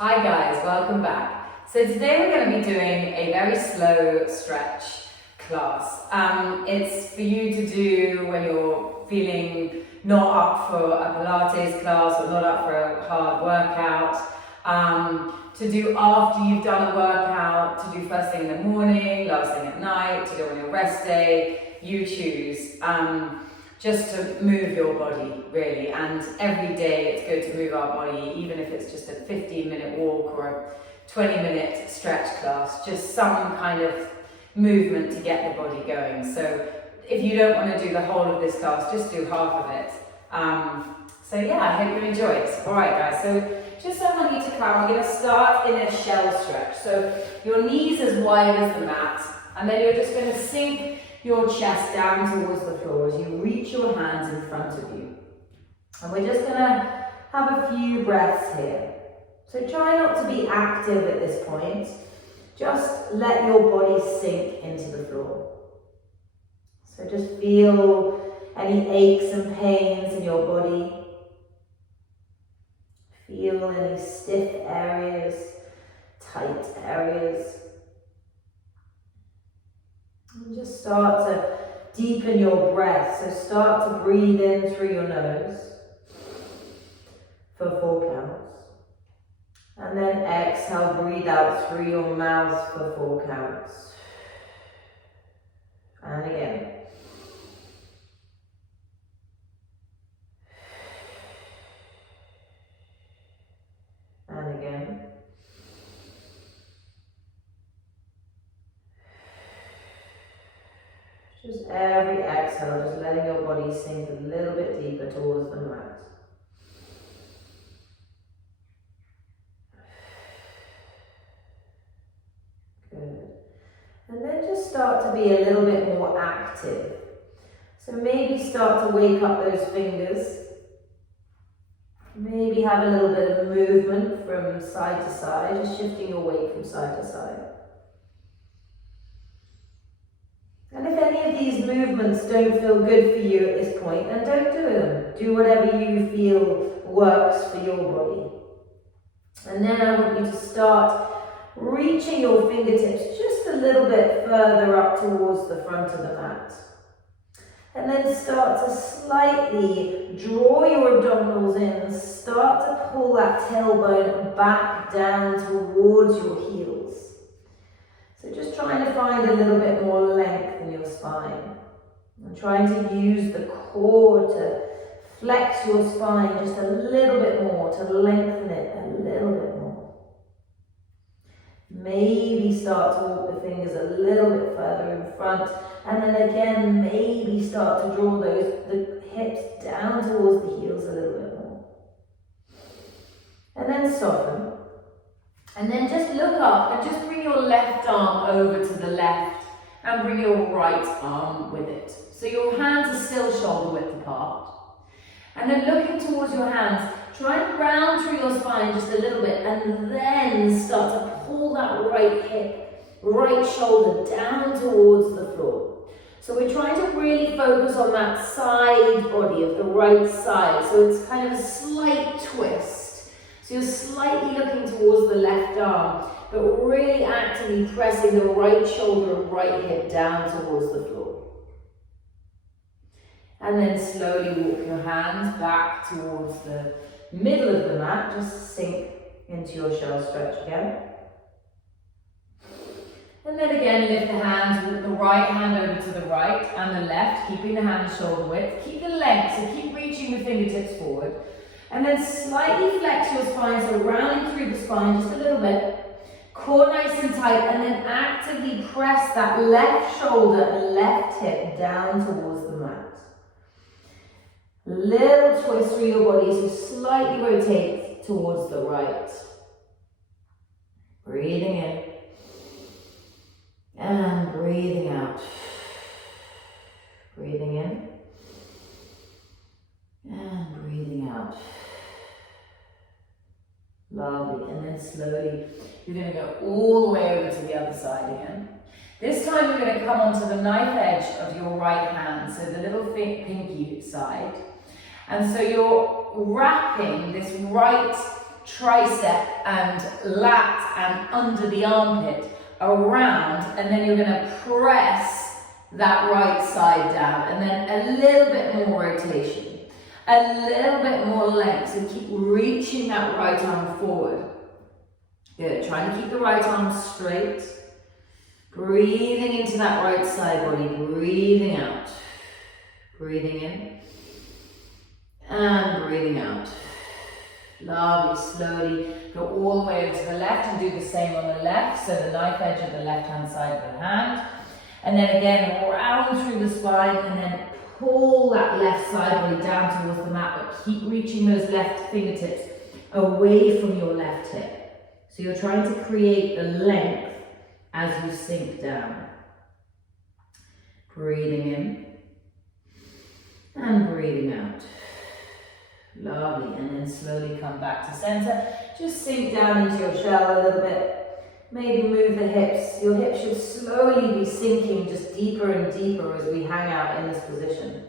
Hi guys, welcome back. So today we're going to be doing a very slow stretch class. It's for you to do when you're feeling not up for a Pilates class or not up for a hard workout. To do after you've done a workout, to do first thing in the morning, last thing at night, to do on your rest day, you choose. Just to move your body, really. And every day it's good to move our body, even if it's just a 15-minute walk or a 20-minute stretch class, just some kind of movement to get the body going. So if you don't want to do the whole of this class, just do half of it. So yeah, I hope you enjoy it. All right, guys, so just on my knee to come, we're going to start in a shell stretch. So your knees as wide as the mat, and then you're just going to sink your chest down towards the floor as you reach your hands in front of you. And we're just going to have a few breaths here. So try not to be active at this point. Just let your body sink into the floor. So just feel any aches and pains in your body. Feel any stiff areas, tight areas. And just start to deepen your breath. So start to breathe in through your nose for 4 counts. And then exhale, breathe out through your mouth for 4 counts. And again. And again. Just every exhale, just letting your body sink a little bit deeper towards the mat. Good. And then just start to be a little bit more active. So maybe start to wake up those fingers. Maybe have a little bit of movement from side to side, just shifting your weight from side to side. And if any of these movements don't feel good for you at this point, then don't do them. Do whatever you feel works for your body. And then I want you to start reaching your fingertips just a little bit further up towards the front of the mat. And then start to slightly draw your abdominals in, start to pull that tailbone back down towards your heels. So just trying to find a little bit more length in your spine. And trying to use the core to flex your spine just a little bit more, to lengthen it a little bit more. Maybe start to walk the fingers a little bit further in front. And then again, maybe start to draw the hips down towards the heels a little bit more. And then soften. And then just look up and just bring your left arm over to the left and bring your right arm with it. So your hands are still shoulder width apart. And then looking towards your hands, try and round through your spine just a little bit and then start to pull that right hip, right shoulder down towards the floor. So we're trying to really focus on that side body of the right side. So it's kind of a slight twist. So you're slightly looking towards the left arm, but really actively pressing the right shoulder and right hip down towards the floor. And then slowly walk your hands back towards the middle of the mat. Just sink into your shell stretch again. And then again, lift the hands, walk the right hand over to the right and the left, keeping the hands shoulder width. Keep the length, so keep reaching the fingertips forward. And then slightly flex your spine, so rounding through the spine just a little bit. Core nice and tight, and then actively press that left shoulder and left hip down towards the mat. Little twist through your body, so slightly rotate towards the right. Breathing in. And breathing out. Breathing in. And breathing out. Lovely. And then slowly, you're going to go all the way over to the other side again. This time you're going to come onto the knife edge of your right hand, so the little pinky side. And so you're wrapping this right tricep and lat and under the armpit around, and then you're going to press that right side down, and then a little bit more rotation, a little bit more length, so keep reaching that right arm forward. Good, trying to keep the right arm straight, breathing into that right side body, breathing out, breathing in, and breathing out. Lovely, slowly go all the way over to the left and do the same on the left, so the knife edge of the left hand side of the hand. And then again, round through the spine, and then pull that left side body down towards the mat, but keep reaching those left fingertips away from your left hip. So you're trying to create the length as you sink down. Breathing in and breathing out. Lovely, and then slowly come back to center. Just sink down into your shell a little bit. Maybe move the hips. Your hips should slowly be sinking just deeper and deeper as we hang out in this position.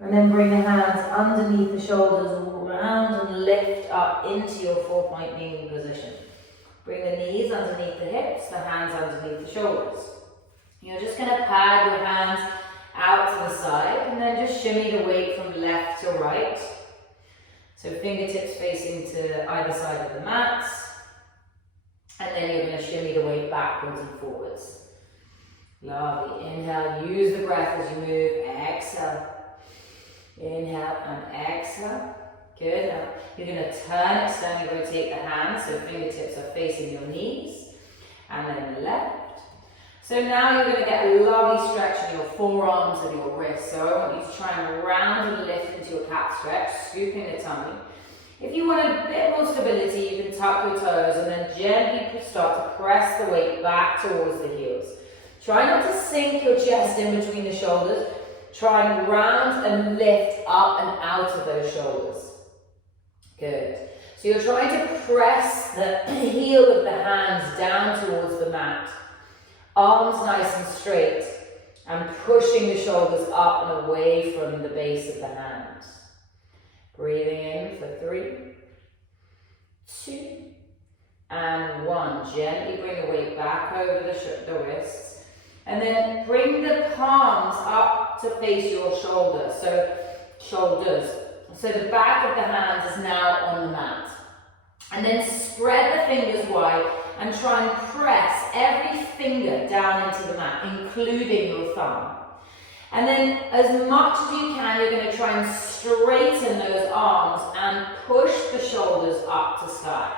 And then bring the hands underneath the shoulders, round and lift up into your 4-point kneeling position. Bring the knees underneath the hips, the hands underneath the shoulders. You're just going to pad your hands out to the side, and then just shimmy the weight from left to right. So fingertips facing to either side of the mat, and then you're going to shimmy the weight backwards and forwards. Lovely. Inhale, use the breath as you move. Exhale. Inhale and exhale. Good. Now you're going to turn, externally rotate the hands so fingertips are facing your knees, and then the left. So now you're going to get a lovely stretch in your forearms and your wrists. So I want you to try and round and lift into your cat stretch, scooping the tummy. If you want a bit more stability, you can tuck your toes and then gently start to press the weight back towards the heels. Try not to sink your chest in between the shoulders. Try and round and lift up and out of those shoulders. Good. So you're trying to press the heel of the hands down towards the mat. Arms nice and straight, and pushing the shoulders up and away from the base of the hands. Breathing in for 3, 2, and 1. Gently bring the weight back over the wrists, and then bring the palms up to face your shoulders. So the back of the hands is now on the mat. And then spread the fingers wide and try and press every finger down into the mat, including your thumb. And then as much as you can, you're going to try and straighten those arms and push the shoulders up to sky.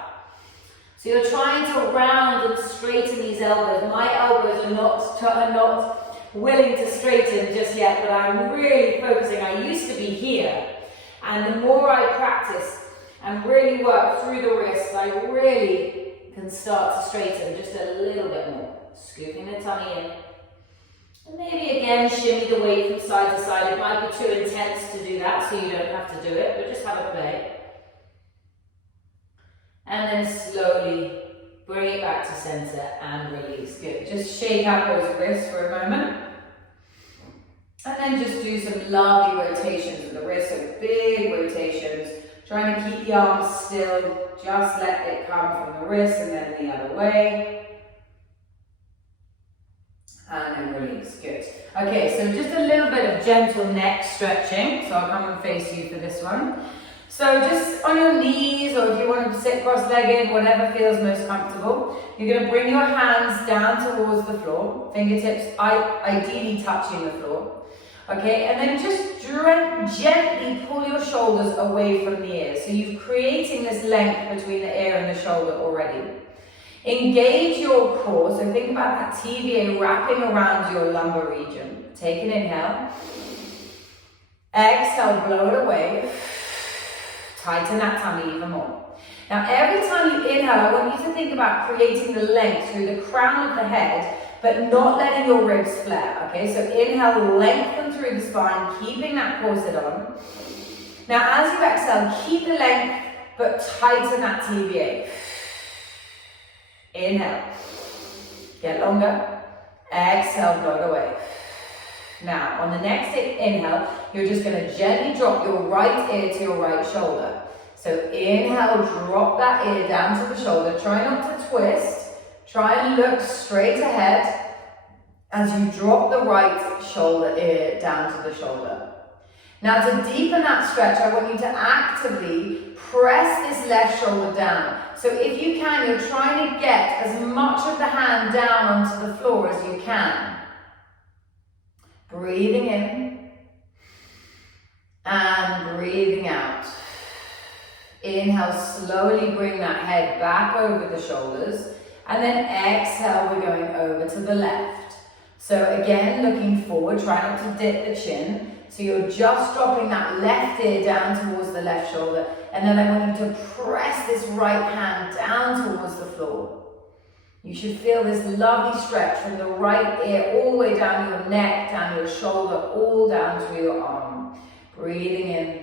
So you're trying to round and straighten these elbows. My elbows are not willing to straighten just yet, but I'm really focusing. I used to be here, and the more I practice and really work through the wrists, I really can start to straighten just a little bit more. Scooping the tummy in. And maybe again, shimmy the weight from side to side. It might be too intense to do that, so you don't have to do it, but just have a play. And then slowly bring it back to center and release. Good. Just shake out those wrists for a moment. And then just do some lovely rotations of the wrists, so big rotations. Trying to keep the arms still, just let it come from the wrist and then the other way. And then release, good. Okay, so just a little bit of gentle neck stretching. So I'll come and face you for this one. So just on your knees, or if you want to sit cross-legged, whatever feels most comfortable, you're going to bring your hands down towards the floor, fingertips ideally touching the floor. Okay, and then just gently pull your shoulders away from the ears. So you're creating this length between the ear and the shoulder already. Engage your core, so think about that TVA wrapping around your lumbar region. Take an inhale. Exhale, blow it away. Tighten that tummy even more. Now every time you inhale, I want you to think about creating the length through the crown of the head, but not letting your ribs flare, okay? So inhale, lengthen through the spine, keeping that corset on. Now as you exhale, keep the length, but tighten that TVA. Inhale, get longer. Exhale, blow it away. Now, on the next inhale, you're just going to gently drop your right ear to your right shoulder. So inhale, drop that ear down to the shoulder. Try not to twist. Try and look straight ahead as you drop the right shoulder ear down to the shoulder. Now to deepen that stretch, I want you to actively press this left shoulder down. So if you can, you're trying to get as much of the hand down onto the floor as you can. Breathing in and breathing out. Inhale, slowly bring that head back over the shoulders. And then exhale, we're going over to the left. So again, looking forward, try not to dip the chin. So you're just dropping that left ear down towards the left shoulder. And then I want you to press this right hand down towards the floor. You should feel this lovely stretch from the right ear all the way down your neck, down your shoulder, all down to your arm. Breathing in.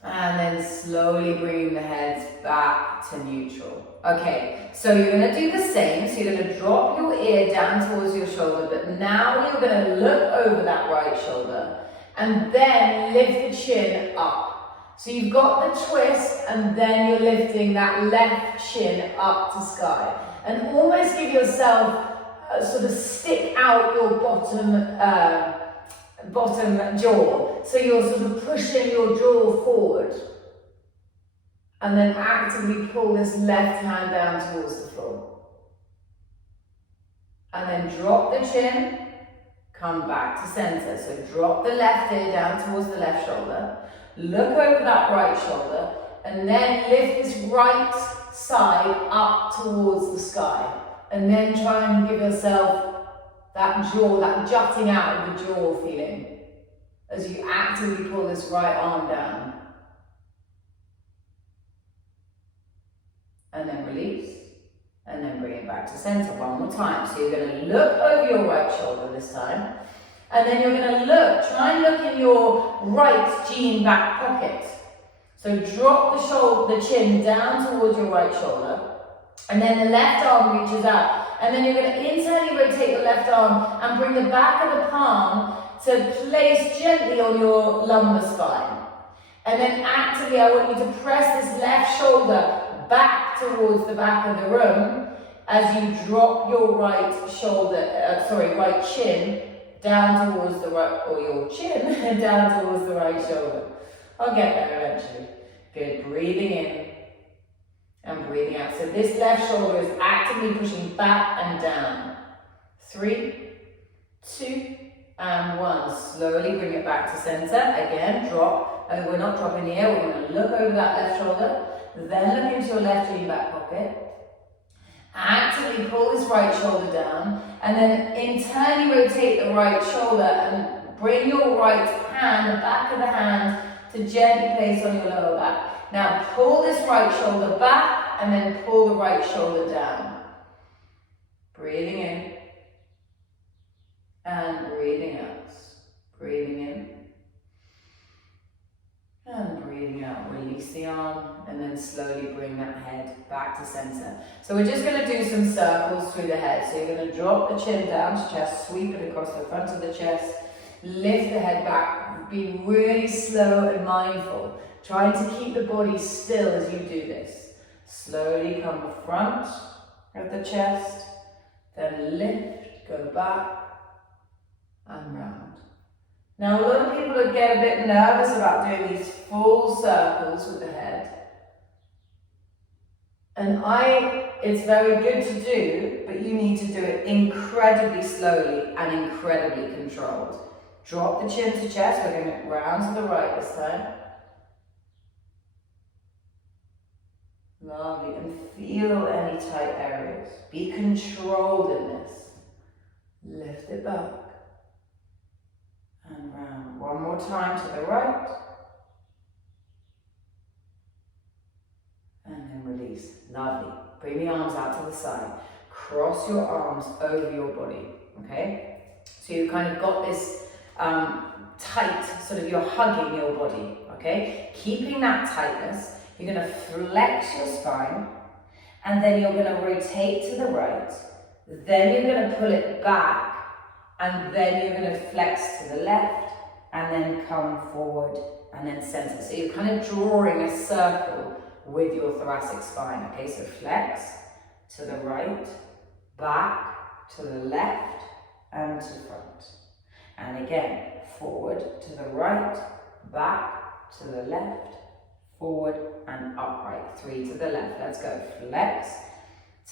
And then slowly bringing the head back to neutral. Okay, so you're going to do the same. So you're going to drop your ear down towards your shoulder, but now you're going to look over that right shoulder and then lift the chin up. So you've got the twist and then you're lifting that left chin up to sky. And almost give yourself sort of stick out your bottom jaw. So you're sort of pushing your jaw forward. And then actively pull this left hand down towards the floor. And then drop the chin, come back to center. So drop the left ear down towards the left shoulder. Look over that right shoulder. And then lift this right side up towards the sky. And then try and give yourself that jaw, that jutting out of the jaw feeling as you actively pull this right arm down. And then release, and then bring it back to center one more time. So you're going to look over your right shoulder this time, and then you're going to look, try and look in your right jean back pocket. So drop the chin down towards your right shoulder, and then the left arm reaches out. And then you're going to internally rotate your left arm and bring the back of the palm to place gently on your lumbar spine. And then actively, I want you to press this left shoulder back towards the back of the room as you drop your right chin down towards the right, or your chin down towards the right shoulder. I'll get there eventually. Good, breathing in and breathing out. So this left shoulder is actively pushing back and down. 3, 2, and 1. Slowly bring it back to center. Again, drop. We're not dropping the air. We're going to look over that left shoulder. Then look into your left lean back pocket. Actively pull this right shoulder down. And then internally rotate the right shoulder and bring your right hand, the back of the hand, to gently place on your lower back. Now pull this right shoulder back and then pull the right shoulder down. Breathing in and breathing out. Breathing in and breathing out. Release the arm and then slowly bring that head back to center. So we're just going to do some circles through the head. So you're going to drop the chin down to chest, sweep it across the front of the chest, lift the head back, be really slow and mindful. Trying to keep the body still as you do this. Slowly come the front of the chest, then lift, go back and round. Now a lot of people get a bit nervous about doing these full circles with the head. And it's very good to do, but you need to do it incredibly slowly and incredibly controlled. Drop the chin to chest, we're going to round to the right this time. Lovely, and feel any tight areas. Be controlled in this. Lift it back and round. One more time to the right. And then release. Lovely. Bring the arms out to the side. Cross your arms over your body. Okay? So you've kind of got this tight, sort of you're hugging your body. Okay? Keeping that tightness. You're going to flex your spine, and then you're going to rotate to the right. Then you're going to pull it back, and then you're going to flex to the left, and then come forward and then center. So you're kind of drawing a circle with your thoracic spine. Okay, so flex to the right, back to the left, and to front. And again, forward to the right, back to the left, forward and upright. 3 to the left. Let's go. Flex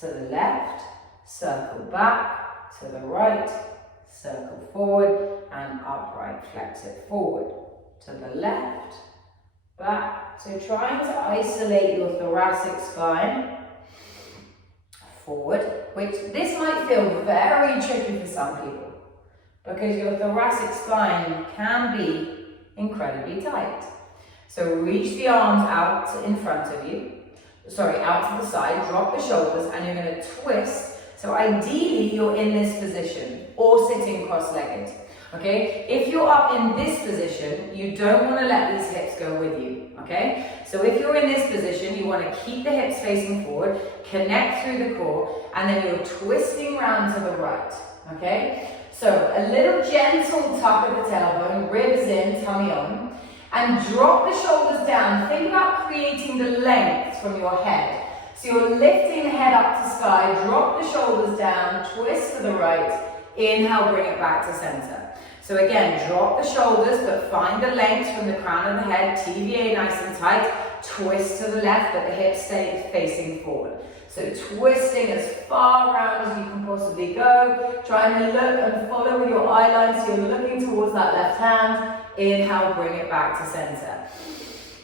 to the left, circle back to the right, circle forward and upright. Flex it forward to the left, back. So trying to isolate your thoracic spine forward, which this might feel very tricky for some people because your thoracic spine can be incredibly tight. So reach the arms out in front of you, out to the side, drop the shoulders, and you're going to twist. So ideally you're in this position or sitting cross-legged. Okay, if you're up in this position, you don't want to let these hips go with you. Okay, so if you're in this position, you want to keep the hips facing forward, connect through the core, and then you're twisting round to the right. Okay, so a little gentle tuck of the tailbone, ribs in, tummy on, and drop the shoulders down. Think about creating the length from your head. So you're lifting the head up to sky, drop the shoulders down, twist to the right, inhale, bring it back to center. So again, drop the shoulders, but find the length from the crown of the head, TVA nice and tight, twist to the left, but the hips stay facing forward. So twisting as far around as you can possibly go, trying to look and follow with your eye line, so you're looking towards that left hand. Inhale, bring it back to center.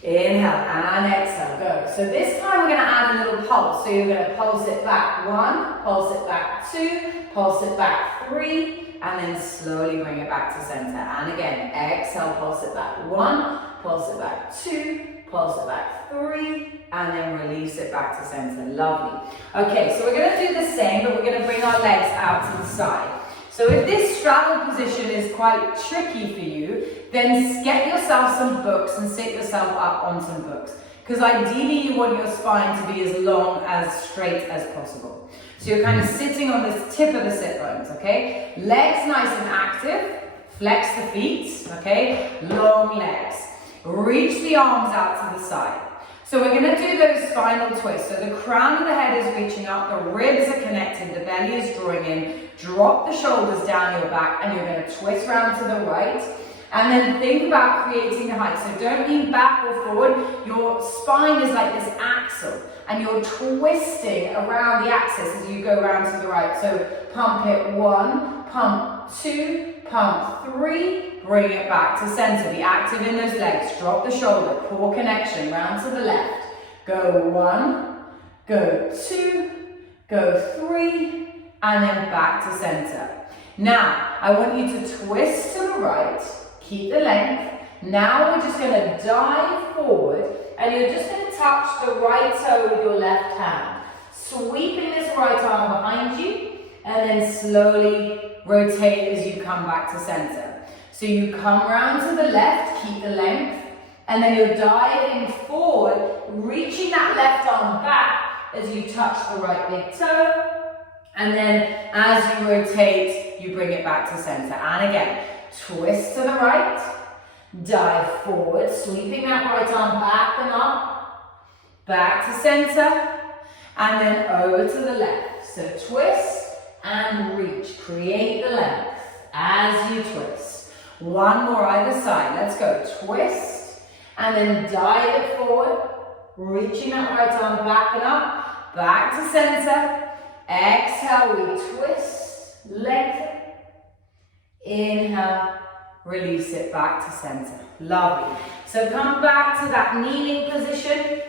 Inhale and exhale, go. So this time we're going to add a little pulse. So you're going to pulse it back 1, pulse it back 2, pulse it back 3, and then slowly bring it back to center. And again, exhale, pulse it back 1, pulse it back 2, pulse it back 3, and then release it back to center. Lovely. Okay, so we're going to do the same, but we're going to bring our legs out to the side. So if this straddle position is quite tricky for you, then get yourself some books and sit yourself up on some books. Because ideally you want your spine to be as long as straight as possible. So you're kind of sitting on this tip of the sit bones, okay? Legs nice and active, flex the feet, okay? Long legs. Reach the arms out to the side. So we're going to do those spinal twists. So the crown of the head is reaching up, the ribs are connected, the belly is drawing in. Drop the shoulders down your back and you're going to twist round to the right. And then think about creating the height. So don't lean back or forward. Your spine is like this axle and you're twisting around the axis as you go round to the right. So pump it 1, pump 2, pump 3. Bring it back to center. Be active in those legs. Drop the shoulder. Core connection. Round to the left. Go 1. Go 2. Go 3. And then back to center. Now, I want you to twist to the right. Keep the length. Now we're just going to dive forward. And you're just going to touch the right toe with your left hand. Sweeping this right arm behind you. And then slowly rotate as you come back to center. So you come round to the left, keep the length, and then you're diving forward, reaching that left arm back as you touch the right big toe. And then as you rotate, you bring it back to center. And again, twist to the right, dive forward, sweeping that right arm back and up, back to center, and then over to the left. So twist and reach, create the length as you twist. One more either side. Let's go. Twist and then dive it forward. Reaching that right arm back and up. Back to center. Exhale, we twist. Lengthen. Inhale. Release it back to center. Lovely. So come back to that kneeling position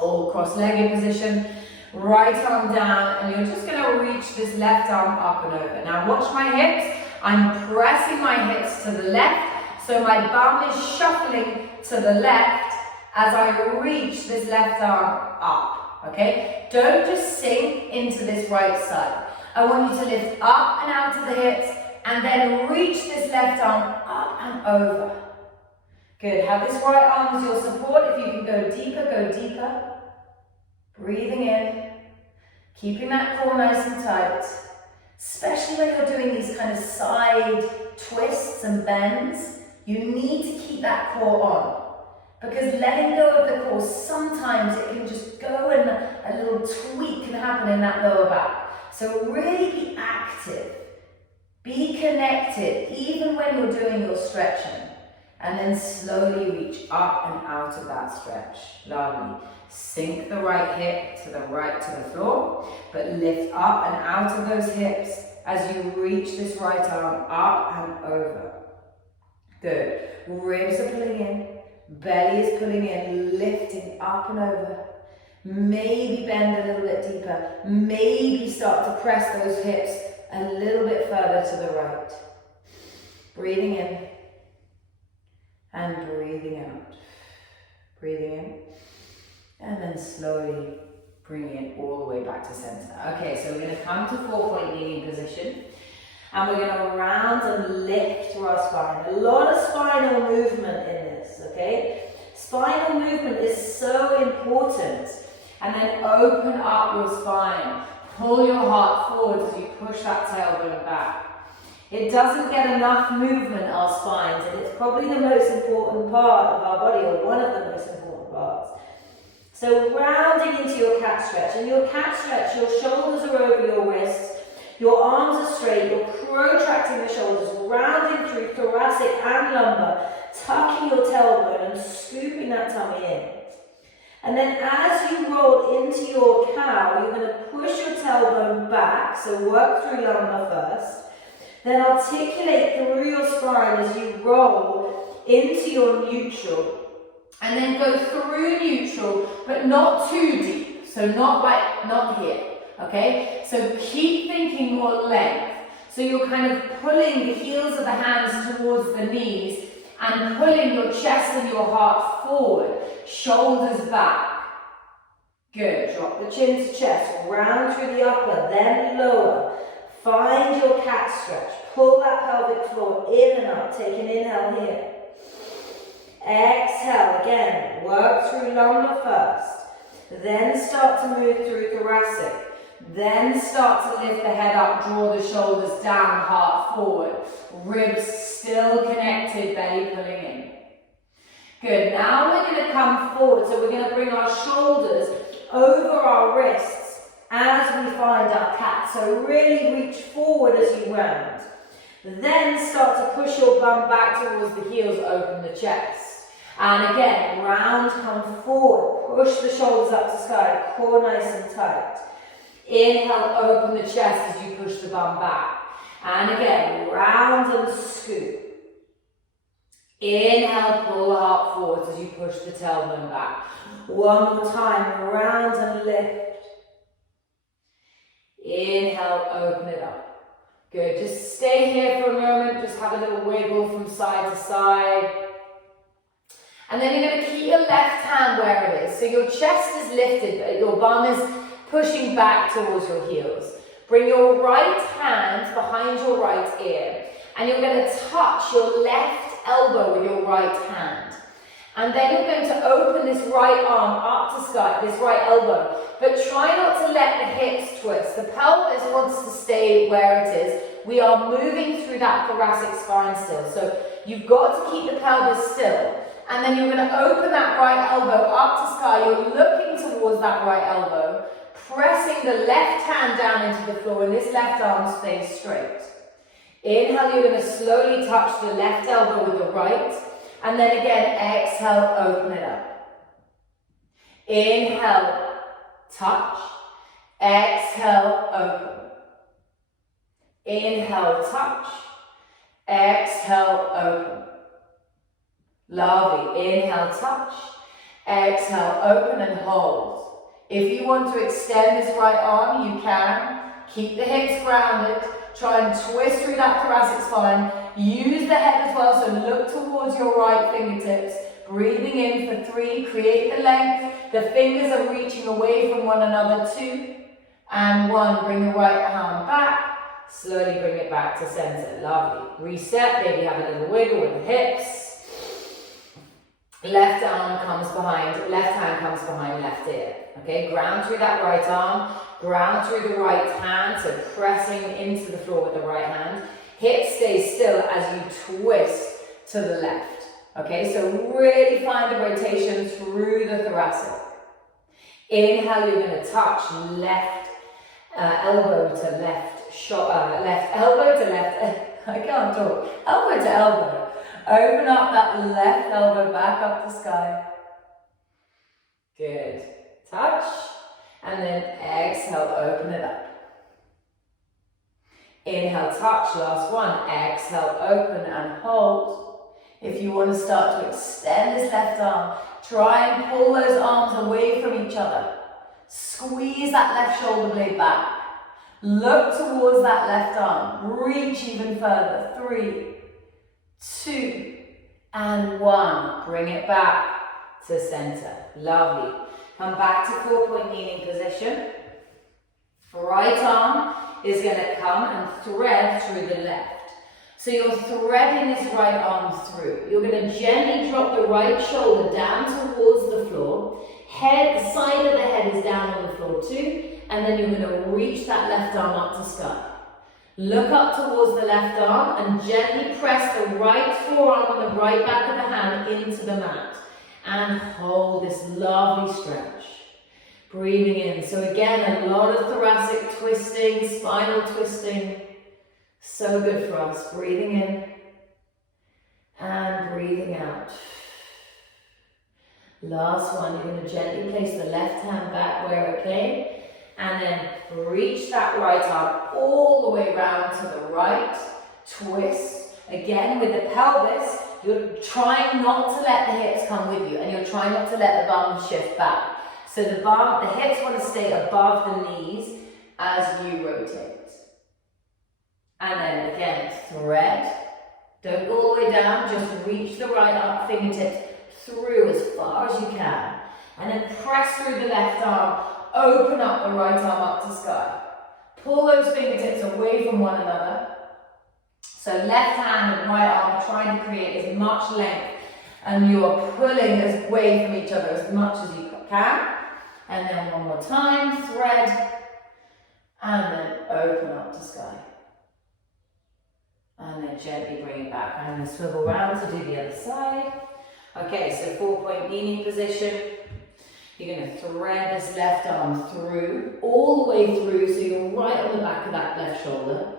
or cross-legged position. Right arm down and you're just going to reach this left arm up and over. Now watch my hips. I'm pressing my hips to the left, so my bum is shuffling to the left as I reach this left arm up, okay? Don't just sink into this right side. I want you to lift up and out of the hips and then reach this left arm up and over. Good, have this right arm as your support. If you can go deeper, go deeper. Breathing in, keeping that core nice and tight. Especially when you're doing these kind of side twists and bends, You need to keep that core on. Because letting go of the core, sometimes it can just go and a little tweak can happen in that lower back. So really be active, be connected, even when you're doing your stretching. And then slowly reach up and out of that stretch. Lovely. Sink the right hip to the right to the floor, but lift up and out of those hips as you reach this right arm up and over. Good. Ribs are pulling in. Belly is pulling in, lifting up and over. Maybe bend a little bit deeper. Maybe start to press those hips a little bit further to the right. Breathing in and breathing out. Breathing in and then slowly bringing it all the way back to center. Okay, so we're going to come to 4-point kneeling position. And we're going to round and lift through our spine. A lot of spinal movement in this, okay? Spinal movement is so important. And then open up your spine. Pull your heart forward as you push that tailbone back. It doesn't get enough movement, our spines, and it's probably the most important part of our body, or one of the most important parts. So rounding into your cat stretch. In your cat stretch, your shoulders are over your wrists. Your arms are straight, you're protracting the shoulders, rounding through thoracic and lumbar, tucking your tailbone and scooping that tummy in. And then as you roll into your cow, you're going to push your tailbone back, so work through lumbar first. Then articulate through your spine as you roll into your neutral. And then go through neutral, but not too deep, so not here. Okay, so keep thinking more length. So you're kind of pulling the heels of the hands towards the knees and pulling your chest and your heart forward, shoulders back. Good, drop the chin to chest, round through the upper, then lower. Find your cat stretch, pull that pelvic floor in and up, take an inhale here. Exhale, again, work through lumbar first, then start to move through thoracic. Then start to lift the head up, draw the shoulders down, heart forward. Ribs still connected, belly pulling in. Good, now we're going to come forward, so we're going to bring our shoulders over our wrists as we find our cat. So really reach forward as you round. Then start to push your bum back towards the heels, open the chest. And again, round, come forward, push the shoulders up to sky, core nice and tight. Inhale, open the chest as you push the bum back. And again, round and scoop. Inhale, pull the heart forward as you push the tailbone back. One more time, round and lift. Inhale, open it up. Good, just stay here for a moment, just have a little wiggle from side to side. And then you're going to keep your left hand where it is. So your chest is lifted, but your bum is pushing back towards your heels. Bring your right hand behind your right ear, and you're going to touch your left elbow with your right hand. And then you're going to open this right arm up to sky, this right elbow, but try not to let the hips twist. The pelvis wants to stay where it is. We are moving through that thoracic spine still. So you've got to keep the pelvis still. And then you're going to open that right elbow up to sky. You're looking towards that right elbow, pressing the left hand down into the floor, and this left arm stays straight. Inhale, you're going to slowly touch the left elbow with the right, and then again, exhale, open it up. Inhale, touch. Exhale, open. Inhale, touch. Exhale, open. Lovely. Inhale, touch. Exhale, open and hold. If you want to extend this right arm, you can. Keep the hips grounded. Try and twist through that thoracic spine. Use the head as well, so look towards your right fingertips. Breathing in for 3, create the length. The fingers are reaching away from one another. 2 and 1. Bring the right arm back. Slowly bring it back to center. Lovely. Reset. Maybe have a little wiggle with the hips. Left arm comes behind, left hand comes behind left ear. Okay, ground through that right arm, ground through the right hand, so pressing into the floor with the right hand. Hips stay still as you twist to the left. Okay, so really find the rotation through the thoracic. Inhale, you're going to touch left elbow to left, left elbow to left, I can't talk, elbow to elbow. Open up that left elbow back up the sky. Good. Touch, and then exhale, open it up. Inhale, touch, last one. Exhale, open and hold. If you want to start to extend this left arm, try and pull those arms away from each other. Squeeze that left shoulder blade back. Look towards that left arm. Reach even further. 3, 2, and 1. Bring it back to center. Lovely. Come back to 4-point kneeling position. Right arm is going to come and thread through the left. So you're threading this right arm through. You're going to gently drop the right shoulder down towards the floor. The side of the head is down on the floor too. And then you're going to reach that left arm up to sky. Look up towards the left arm and gently press the right forearm and the right back of the hand into the mat. And hold this lovely stretch. Breathing in. So again, a lot of thoracic twisting, spinal twisting. So good for us. Breathing in and breathing out. Last one, you're going to gently place the left hand back where it came. And then reach that right arm all the way round to the right. Twist. Again, with the pelvis, you're trying not to let the hips come with you. And you're trying not to let the bum shift back. So the hips want to stay above the knees as you rotate. And then again, thread. Don't go all the way down, just reach the right arm, fingertips through as far as you can. And then press through the left arm, open up the right arm up to sky. Pull those fingertips away from one another. So left hand and right arm are trying to create as much length, and you're pulling away from each other as much as you can. And then one more time, thread, and then open up to sky. And then gently bring it back. I'm going to swivel around to do the other side. Okay, so 4-point kneeling position. You're going to thread this left arm through, all the way through, so you're right on the back of that left shoulder.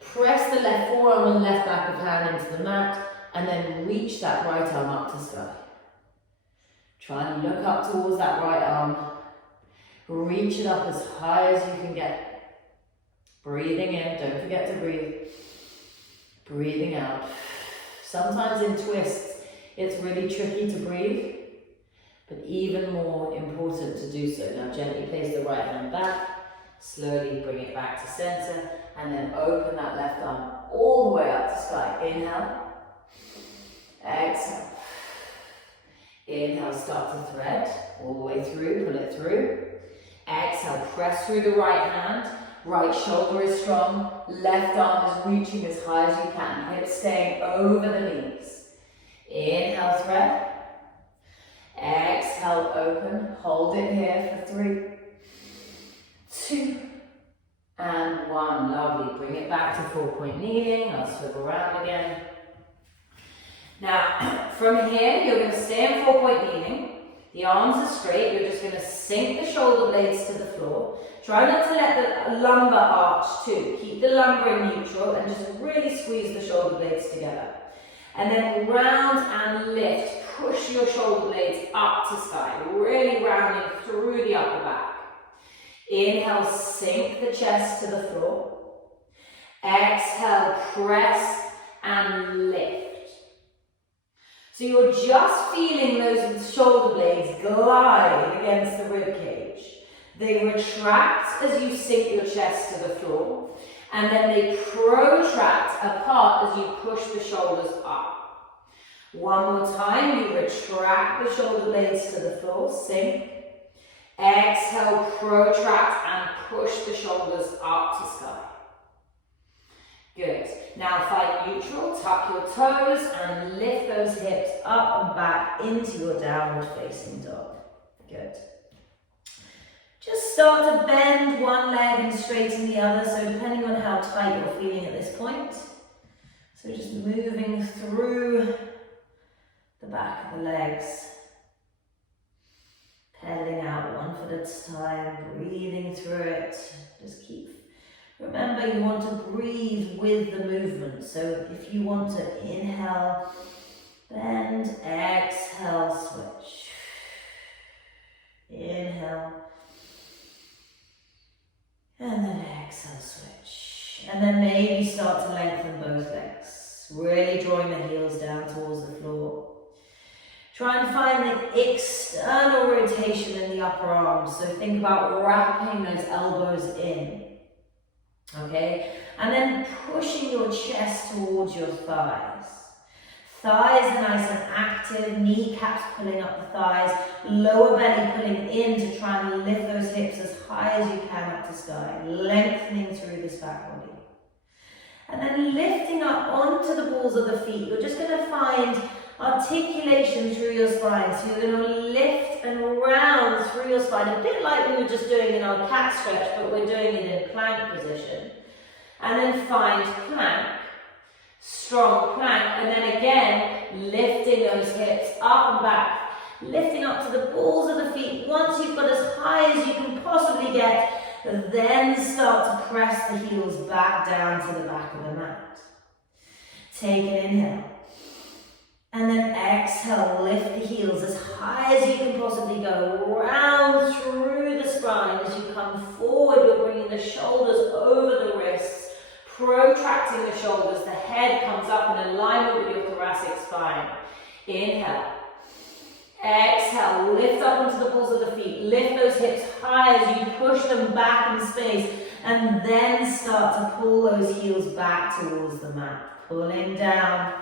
Press the left forearm and left back of hand into the mat, and then reach that right arm up to sky. Try and look up towards that right arm. Reach it up as high as you can get. Breathing in, don't forget to breathe. Breathing out. Sometimes in twists, it's really tricky to breathe, but even more important to do so. Now gently place the right hand back, slowly bring it back to center, and then open that left arm all the way up to sky. Inhale, exhale. Inhale, start to thread all the way through, pull it through. Exhale, press through the right hand. Right shoulder is strong, left arm is reaching as high as you can, hips staying over the knees. Inhale, thread. Exhale, open. Hold it here for 3, 2, and 1. Lovely. Bring it back to 4-point kneeling. I'll swivel around again. Now, from here, you're going to stay in 4-point kneeling. The arms are straight. You're just going to sink the shoulder blades to the floor. Try not to let the lumbar arch too. Keep the lumbar in neutral and just really squeeze the shoulder blades together. And then round and lift. Push your shoulder blades up to sky. Really rounding through the upper back. Inhale, sink the chest to the floor. Exhale, press and lift. So you're just feeling those shoulder blades glide against the rib cage. They retract as you sink your chest to the floor, and then they protract apart as you push the shoulders up. One more time, you retract the shoulder blades to the floor, sink. Exhale, protract and push the shoulders up to sky. Good. Now find neutral, tuck your toes and lift those hips up and back into your downward facing dog. Good. Just start to bend one leg and straighten the other, so depending on how tight you're feeling at this point. So just moving through the back of the legs. Pedaling out one foot at a time, breathing through it. Just remember, you want to breathe with the movement. So if you want to inhale, bend, exhale, switch. Inhale. And then exhale, switch. And then maybe start to lengthen both legs. Really drawing the heels down towards the floor. Try and find the external rotation in the upper arms. So think about wrapping those elbows in. Okay? And then pushing your chest towards your thighs. Thighs are nice and active, kneecaps pulling up the thighs, lower belly pulling in to try and lift those hips as high as you can up to sky, lengthening through this back body. And then lifting up onto the balls of the feet. You're just going to find articulation through your spine. So you're going to lift and round through your spine, a bit like we were just doing in our cat stretch, but we're doing it in plank position. And then find plank, strong plank, and then again, lifting those hips up and back, lifting up to the balls of the feet. Once you've got as high as you can possibly get, then start to press the heels back down to the back of the mat. Take an inhale. And then exhale, lift the heels as high as you can possibly go, round through the spine. As you come forward, you're bringing the shoulders over the wrists, protracting the shoulders. The head comes up in alignment with your thoracic spine. Inhale. Exhale, lift up onto the balls of the feet. Lift those hips high as you push them back in space. And then start to pull those heels back towards the mat. Pulling down.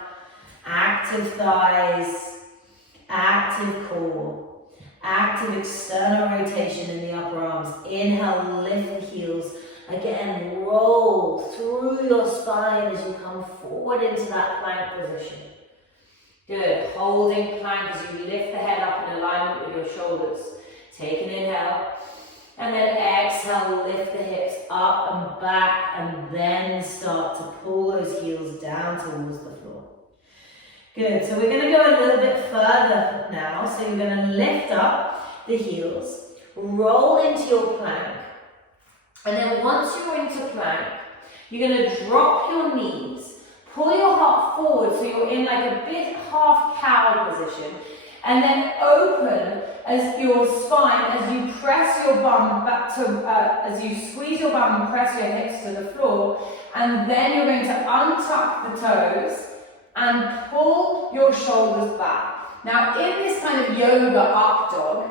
Active thighs, active core, active external rotation in the upper arms. Inhale, lift the heels. Again, roll through your spine as you come forward into that plank position. Good. Holding plank as you lift the head up in alignment with your shoulders. Take an inhale. And then exhale, lift the hips up and back, and then start to pull those heels down towards the floor. Good, so we're going to go a little bit further now. So you're going to lift up the heels, roll into your plank, and then once you're into plank, you're going to drop your knees, pull your heart forward so you're in like a bit half cow position, and then open as your spine, as you press your bum back to, as you squeeze your bum and press your hips to the floor, and then you're going to untuck the toes, and pull your shoulders back. Now in this kind of yoga up dog,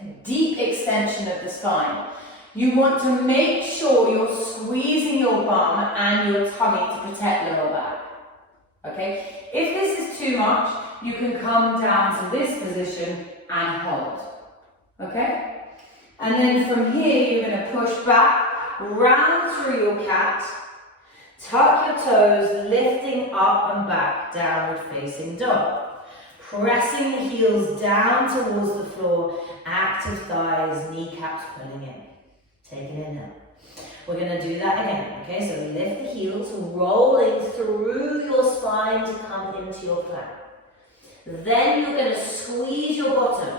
a deep extension of the spine, you want to make sure you're squeezing your bum and your tummy to protect lower back. Okay? If this is too much, you can come down to this position and hold. Okay? And then from here, you're going to push back, round through your cat, tuck your toes, lifting up and back, downward facing dog. Pressing the heels down towards the floor, active thighs, kneecaps pulling in. Take an inhale. We're going to do that again, okay? So lift the heels, rolling through your spine to come into your plank. Then you're going to squeeze your bottom.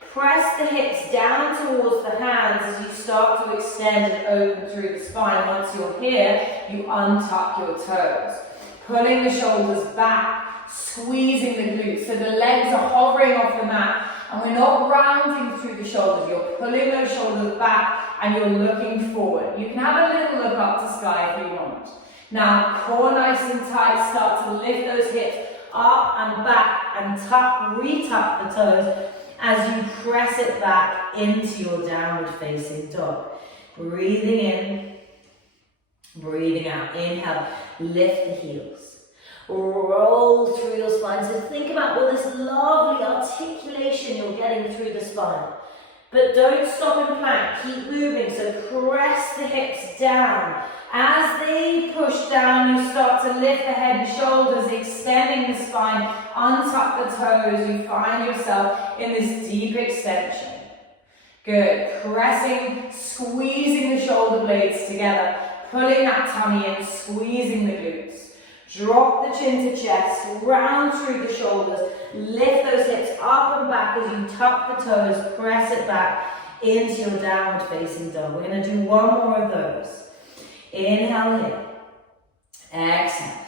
Press the hips down towards the hands as you start to extend and open through the spine. Once you're here, you untuck your toes. Pulling the shoulders back, squeezing the glutes. So the legs are hovering off the mat and we're not rounding through the shoulders. You're pulling those shoulders back and you're looking forward. You can have a little look up to sky if you want. Now, core nice and tight. Start to lift those hips up and back and tuck, retuck the toes as you press it back into your downward facing dog. Breathing in, breathing out. Inhale, lift the heels. Roll through your spine. So think about all this lovely articulation you're getting through the spine. But don't stop in plank, keep moving. So press the hips down. As they push down, you start to lift the head and shoulders, extending the spine, untuck the toes. You find yourself in this deep extension. Good. Pressing, squeezing the shoulder blades together, pulling that tummy in, squeezing the glutes. Drop the chin to chest, round through the shoulders, lift those hips up and back as you tuck the toes, press it back into your downward facing dog. We're going to do one more of those. Inhale here, exhale.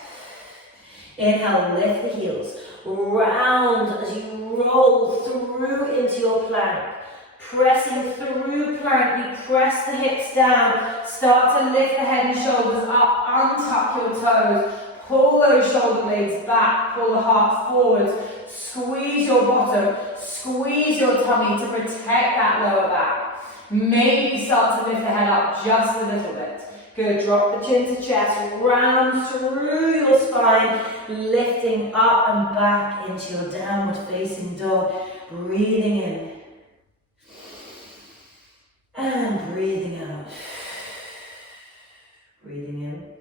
Inhale, lift the heels, round as you roll through into your plank. Pressing through plank, you press the hips down, start to lift the head and shoulders up, untuck your toes, pull those shoulder blades back, pull the heart forward, squeeze your bottom, squeeze your tummy to protect that lower back. Maybe start to lift the head up just a little bit. Good, drop the chin to chest, round through your spine, lifting up and back into your downward facing dog, breathing in. And breathing out. Breathing in.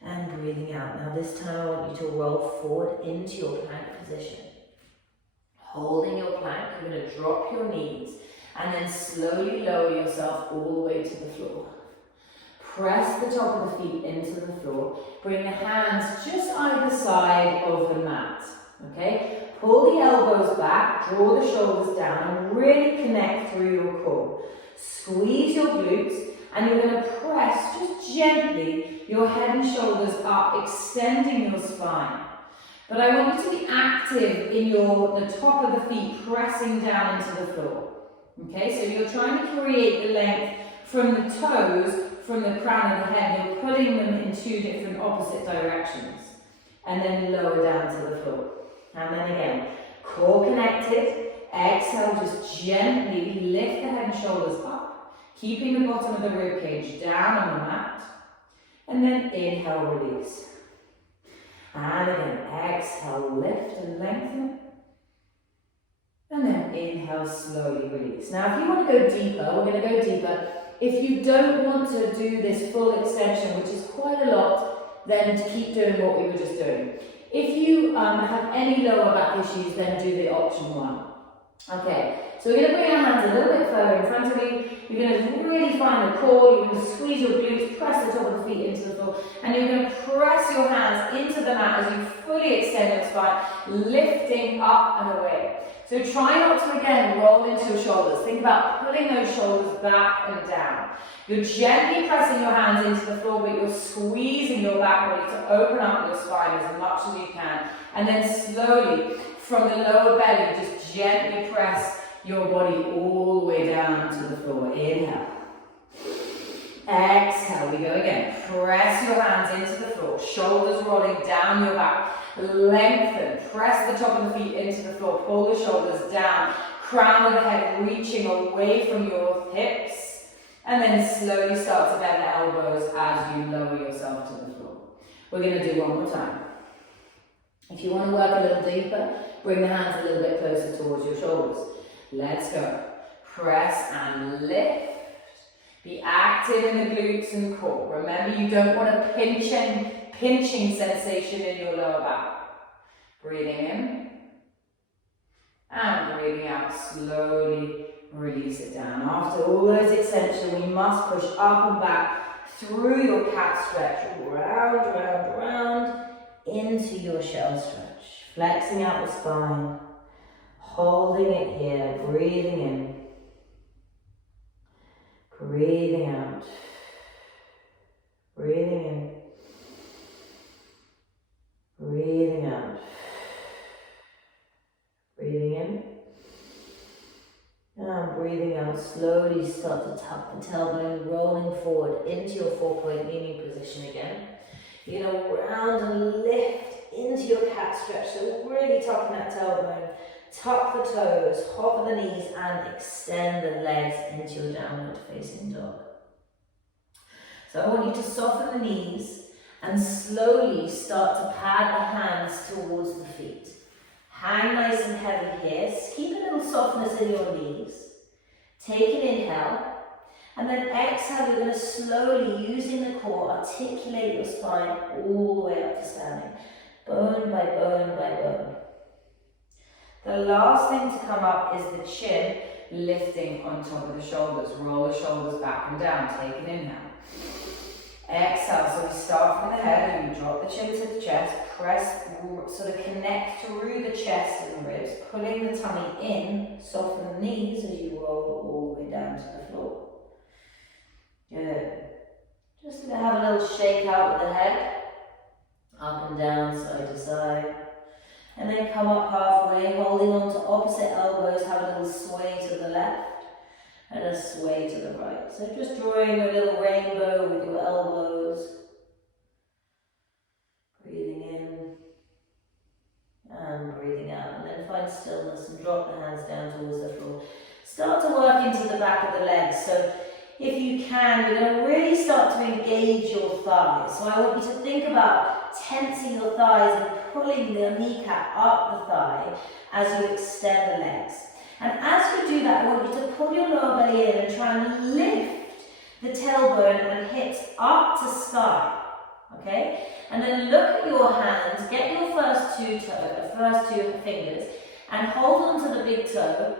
And breathing out. Now this time I want you to roll forward into your plank position. Holding your plank, you're going to drop your knees and then slowly lower yourself all the way to the floor. Press the top of the feet into the floor. Bring the hands just either side of the mat. Okay? Pull the elbows back, draw the shoulders down, and really connect through your core. Squeeze your glutes, and you're going to press just gently your head and shoulders up, extending your spine. But I want you to be active in the top of the feet, pressing down into the floor. Okay, so you're trying to create the length from the toes, from the crown of the head. You're pulling them in two different opposite directions. And then lower down to the floor. And then again, core connected. Exhale, just gently lift the head and shoulders up, keeping the bottom of the rib cage down on the mat. And then inhale, release. And again, exhale, lift and lengthen. And then inhale, slowly release. Now, if you want to go deeper, we're going to go deeper. If you don't want to do this full extension, which is quite a lot, then to keep doing what we were just doing. If you have any lower back issues, then do the option one. Okay, so we're going to bring our hands a little bit further in front of you. You're going to really find the core. You're going to squeeze your glutes, press the top of the feet into the floor, and you're going to press your hands into the mat as you fully extend your spine, lifting up and away. So try not to, again, roll into your shoulders. Think about pulling those shoulders back and down. You're gently pressing your hands into the floor, but you're squeezing your back body to open up your spine as much as you can. And then slowly, from the lower belly, just gently press your body all the way down to the floor. Inhale. Exhale, we go again. Press your hands into the floor, shoulders rolling down your back. Lengthen, press the top of the feet into the floor, pull the shoulders down, crown of the head reaching away from your hips, and then slowly start to bend the elbows as you lower yourself to the floor. We're going to do one more time. If you want to work a little deeper, bring the hands a little bit closer towards your shoulders. Let's go. Press and lift. Be active in the glutes and core. Remember, you don't want a pinching sensation in your lower back. Breathing in and breathing out. Slowly release it down. After all those extensions, we must push up and back through your cat stretch. Round, round, round into your shell stretch. Flexing out the spine. Holding it here. Breathing in. Breathing out. Breathing in. Breathing out. Breathing in. And breathing out. Slowly start to tuck the tailbone, rolling forward into your 4-point kneeling position again. You're going to round and lift into your cat stretch. So really tucking that tailbone. Tuck the toes, hop the knees, and extend the legs into your downward facing dog. So I want you to soften the knees and slowly start to pad the hands towards the feet. Hang nice and heavy here. Keep a little softness in your knees. Take an inhale. And then exhale, you're going to slowly, using the core, articulate your spine all the way up to standing. Bone by bone by bone. The last thing to come up is the chin lifting on top of the shoulders. Roll the shoulders back and down. Take an inhale. Exhale, so we start from the head and we drop the chin to the chest, press, sort of connect through the chest and the ribs, pulling the tummy in, soften the knees as you roll all the way down to the floor. Good. Just have a little shake out with the head, up and down, side to side. And then come up halfway, holding on to opposite elbows, have a little sway to the left and a sway to the right. So just drawing a little rainbow with your elbows. Breathing in and breathing out. And then find stillness and drop the hands down towards the floor. Start to work into the back of the legs. So if you can, you're going to really start to engage your thighs. So I want you to think about tensing your thighs and pulling the kneecap up the thigh as you extend the legs. And as you do that, I want you to pull your lower belly in and try and lift the tailbone and hips up to sky. Okay? And then look at your hands, get your first two fingers, and hold on to the big toe.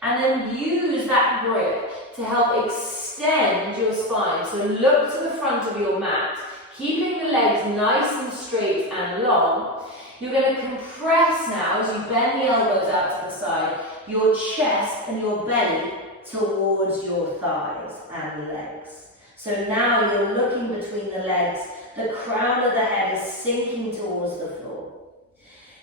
And then use that grip to help extend your spine. So look to the front of your mat, keeping the legs nice and straight and long. You're going to compress now as you bend the elbows out to the side, your chest and your belly towards your thighs and legs. So now you're looking between the legs, the crown of the head is sinking towards the floor.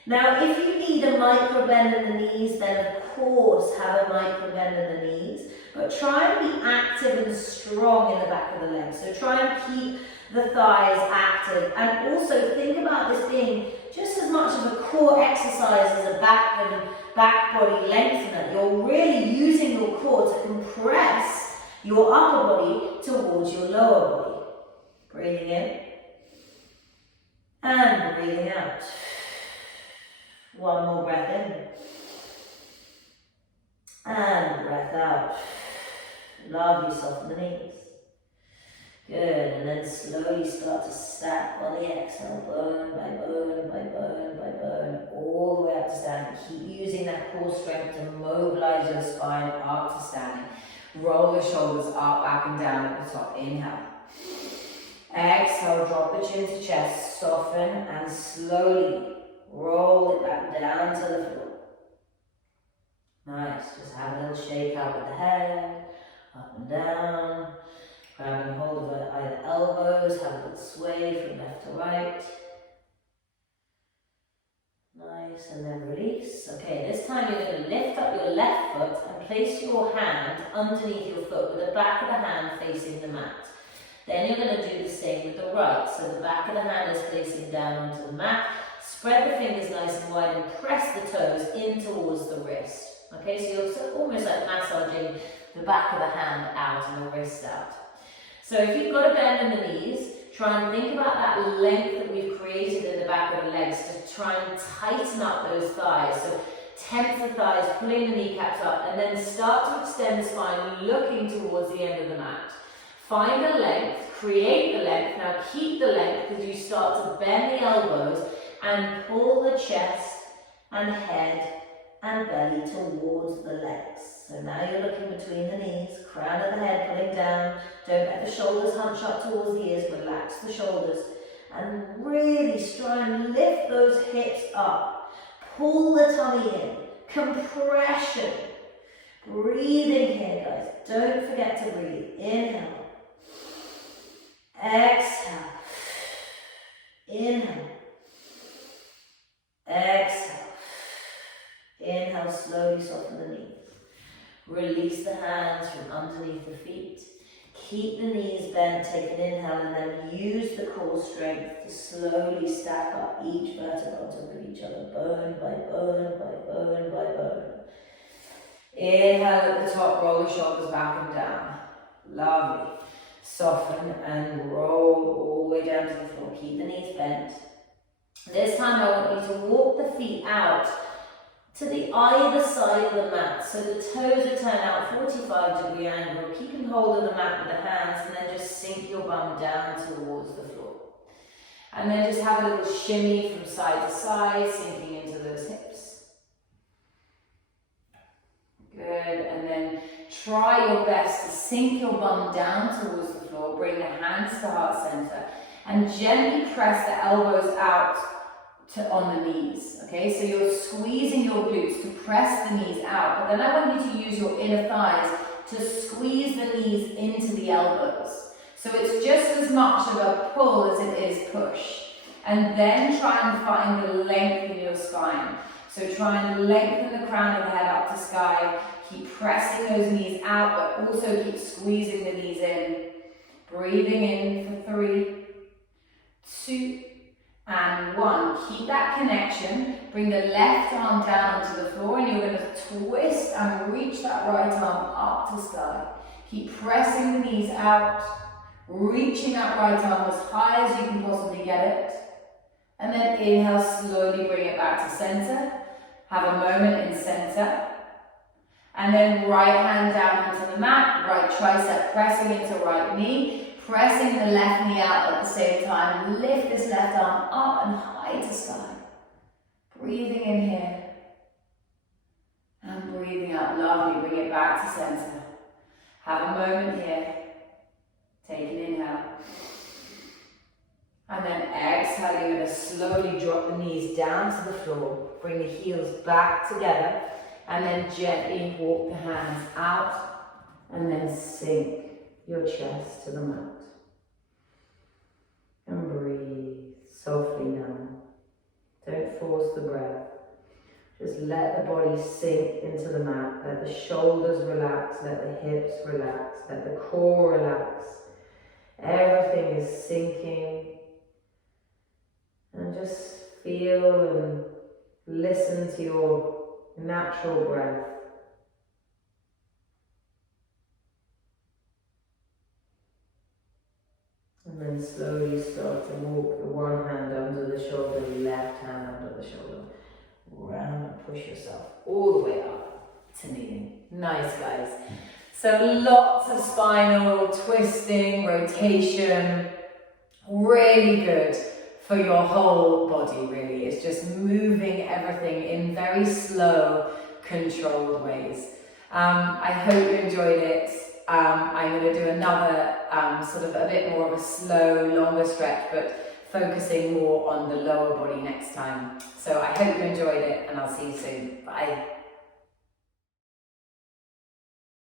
Now, if you need a micro bend in the knees, then of course have a micro bend in the knees, but try and be active and strong in the back of the legs. So try and keep the thighs active, and also think about this being just as much of a core exercise as a back body lengthener. You're really using your core to compress your upper body towards your lower body. Breathing in and breathing out. One more breath in. And breath out. Lovely, soften the knees. Good, and then slowly start to stack on the exhale, bone by bone by bone by bone, all the way up to standing. Keep using that core strength to mobilize your spine up to standing. Roll the shoulders up, back and down at the top. Inhale. Exhale, drop the chin to chest, soften and slowly roll it back down to the floor. Nice, just have a little shake out with the head, up and down. Grabbing hold of either elbows, have a little sway from left to right. Nice, and then release. Okay, this time you're going to lift up your left foot and place your hand underneath your foot with the back of the hand facing the mat. Then you're going to do the same with the right. So the back of the hand is facing down onto the mat. Spread the fingers nice and wide and press the toes in towards the wrist. Okay, so you're almost like massaging the back of the hand out and the wrist out. So if you've got a bend in the knees, try and think about that length that we've created in the back of the legs to try and tighten up those thighs. So tense the thighs, pulling the kneecaps up, and then start to extend the spine, looking towards the end of the mat. Find the length, create the length. Now keep the length as you start to bend the elbows and pull the chest and head and belly towards the legs. So now you're looking between the knees, crown of the head pulling down. Don't let the shoulders hunch up towards the ears, relax the shoulders. And really try and lift those hips up. Pull the tummy in, compression. Breathing here, guys. Don't forget to breathe. Inhale. Exhale. Inhale. Exhale. Inhale, slowly soften the knees. Release the hands from underneath the feet. Keep the knees bent, take an inhale, and then use the core strength to slowly stack up each vertebra on top of each other, bone by bone by bone by bone. Inhale at the top, roll the shoulders back and down. Lovely. Soften and roll all the way down to the floor. Keep the knees bent. This time I want you to walk the feet out to the either side of the mat. So the toes are turned out 45-degree angle, keeping hold of the mat with the hands, and then just sink your bum down towards the floor. And then just have a little shimmy from side to side, sinking into those hips. Good, and then try your best to sink your bum down towards the floor, bring the hands to heart center, and gently press the elbows out on the knees, okay? So you're squeezing your glutes to press the knees out, but then I want you to use your inner thighs to squeeze the knees into the elbows. So it's just as much of a pull as it is push. And then try and find the length in your spine. So try and lengthen the crown of the head up to sky. Keep pressing those knees out, but also keep squeezing the knees in. Breathing in for 3, 2, and 1. Keep that connection. Bring the left arm down onto the floor, and you're going to twist and reach that right arm up to sky. Keep pressing the knees out, reaching that right arm as high as you can possibly get it. And then inhale, slowly bring it back to center. Have a moment in center. And then right hand down onto the mat, right tricep pressing into right knee, pressing the left knee out at the same time. Lift this left arm up and high to sky. Breathing in here. And breathing out, lovely, bring it back to center. Have a moment here. Take an inhale. And then exhale, you're going to slowly drop the knees down to the floor. Bring the heels back together. And then gently walk the hands out. And then sink your chest to the mat. And breathe softly now. Don't force the breath. Just let the body sink into the mat. Let the shoulders relax. Let the hips relax. Let the core relax. Everything is sinking. And just feel and listen to your natural breath. And then slowly start to walk the one hand under the shoulder, left hand under the shoulder. Round and push yourself all the way up to kneeling. Nice, guys. So lots of spinal twisting, rotation. Really good for your whole body, really. It's just moving everything in very slow, controlled ways. I hope you enjoyed it. I'm going to do another sort of a bit more of a slow, longer stretch, but focusing more on the lower body next time. So I hope you enjoyed it, and I'll see you soon. Bye.